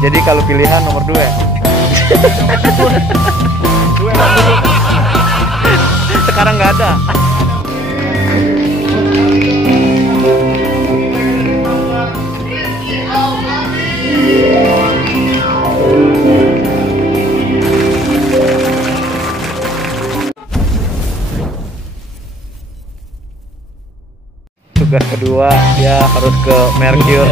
Jadi kalau pilihan nomor 2. Sekarang nggak ada. Tugas kedua dia harus ke Mercure.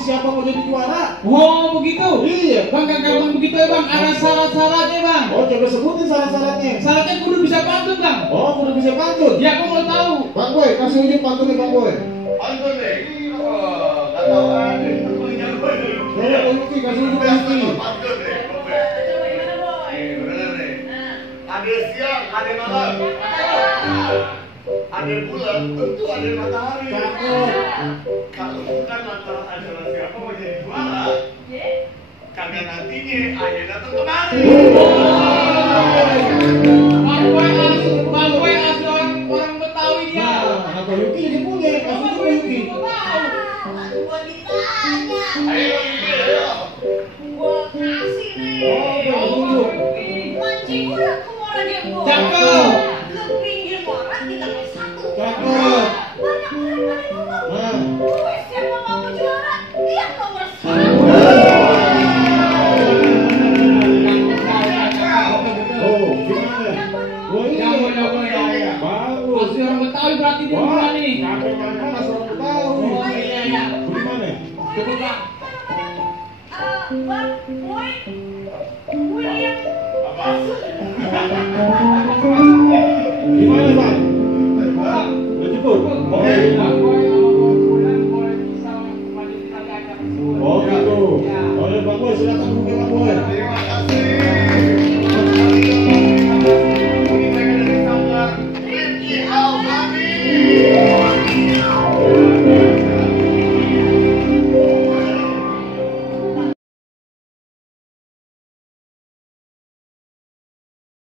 siapa mau jadi juara. Oh begitu? Iya. Bang gak gampang begitu ya bang, ada syarat-syaratnya bang. Oh coba sebutin syarat-syaratnya. Syaratnya kudu bisa pantun bang. Oh kudu bisa pantun. Ya aku mau tahu. Bang Boy, kasih ujuk pantunnya Bang Boy. Pantun deh. Gak tau ada. Coba Bang Yuki, kasih ujuk Yuki. Pantun deh. Bener nih. Ada siang, ada malam. Ada bulan, tentu ada matahari. Kalau bukan antara acara siapa mau jadi juara, kagak nantinya aja datang kemari. Bang Boy asli orang Betawi dia. Nah, Bang Yuki jadi punya, kasih ujuk Bang Yuki. Gua ditanya. Ayo, ayo. Gua kasih nih. Oh, ujuk. Mancing udah ke muara dia gua. Cakep. Ke pinggir muara kita main satu. Cakep. Banyak orang pada ngomong. Nah. Gue siapa mau juara? Dia nomor 1. Oh, gimana? Oh iya. Ya. Bagus. Asli orang Betawi berarti dia Wah, nih. sampai mana orang tahu. Oh iya iya. Gimana? Coba bang.